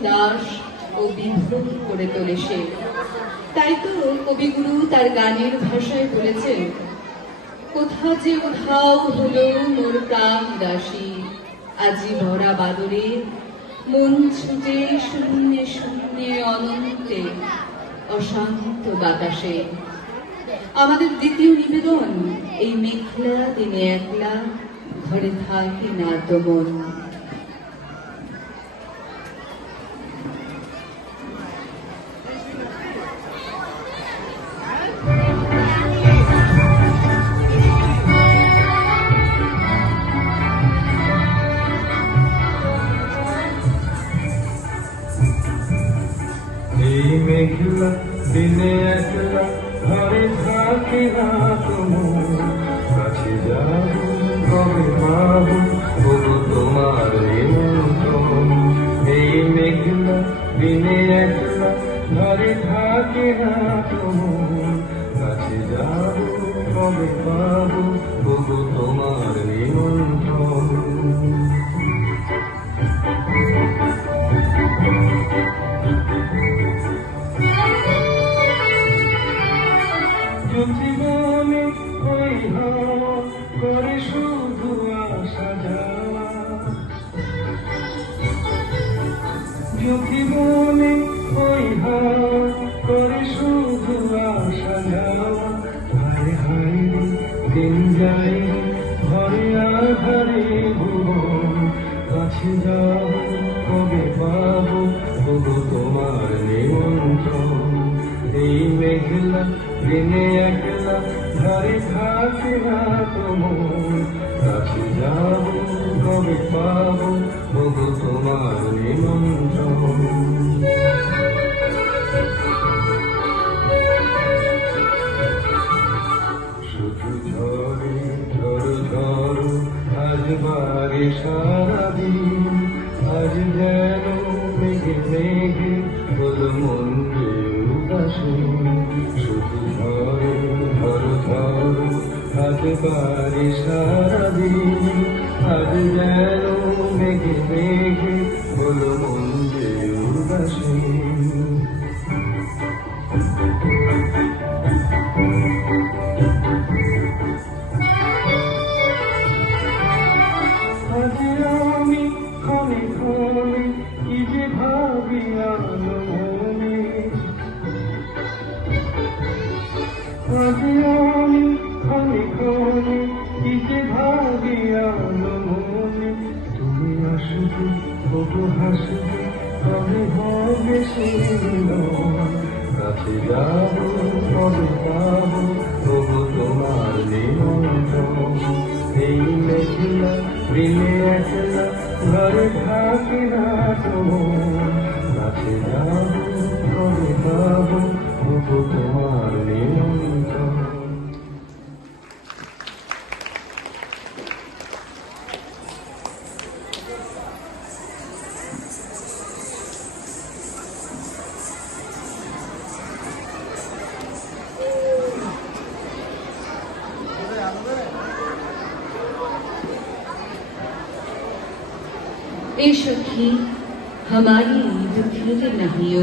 উদাস ও বিভ্রম করে তোলে সে। তাই তো কবিগুরু তার গানের ভাষায় বলেছেন, কোথা যে উধাও হলো মোর প্রাণ দাসী, আজি ভরা বাদরে মন ছুটে শূন্যে শূন্যে অনন্তে অশান্ত বাতাসে। আমাদের দ্বিতীয় নিবেদন, এই মেঘলা দিনে একলা ঘরে থাকে না তো মন। মেঘলা দিনে একলা ঘরে থাকি না তুমি কাছে যাব কবে পাবো, বলো তোমার এই মেঘলা দিনে একলা ঘরে থাকি না তুমি কাছে যাব কবে পাবো জীবনে ওই করে শুধু আসা যাওয়া জীবনে ওই করে শুধু আসা যাওয়া হায় হায় দিন রে, ঘরে আধারে ভুবন। কাছে যাও কবে পাবো তোমার নিমন্ত্রণ। এই মেঘলা দিনে একলা ঘরে থাকে না তোমার কাছে যাব কবে পাবো তবু তোমার নিমন্ত্রণ শুধু ঝরে ঝড় ঝড় আজ বারে সারাদিন আজ যেন মেঘে মেঘে আজ বারে সারাদিন, আজ যেন মেঘে মেঘে বল মন্দির উদাসী আমি ক্ষণে ক্ষণে কি যে ভাবি মনে কাছে যাব কবে পাবো তবু তোমার নিমন্ত্রণ। এই মেঘলা দিনে একলা ঘরে থাকি না তোমার কাছে যাব কবে পাবো बेशक ही हमारी दुखी नहीं